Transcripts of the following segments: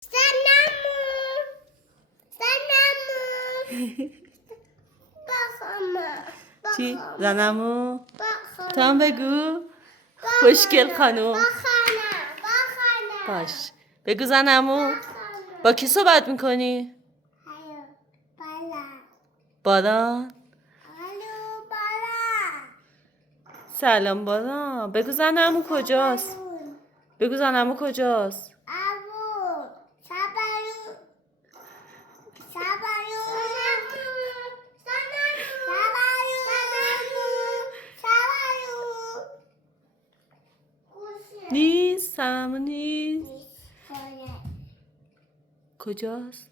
Sanamu. چی؟ زنمو؟ بخانم. تو هم بگو. خوشگل خانوم. بخانم. باش بگو زنمو. با کی صحبت میکنی؟ باران. سلام باران. بگو زنمو کجاست؟ بگو زنمو کجاست؟ نیست. زنمو نیست. کجاست؟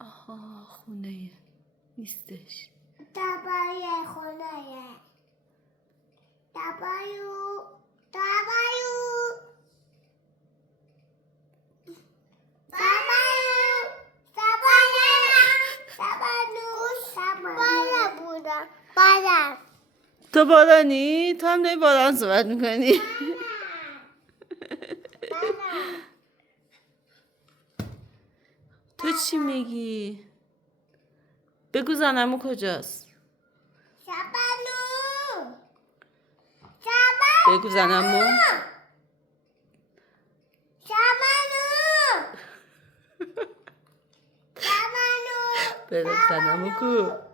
آها خونه نیستش. تو بارانی؟ تو هم داری باران صحبت میکنی؟ تو چی میگی؟ بگو زنمو کجاست؟ بگو زنمو. بگو زنمو کو.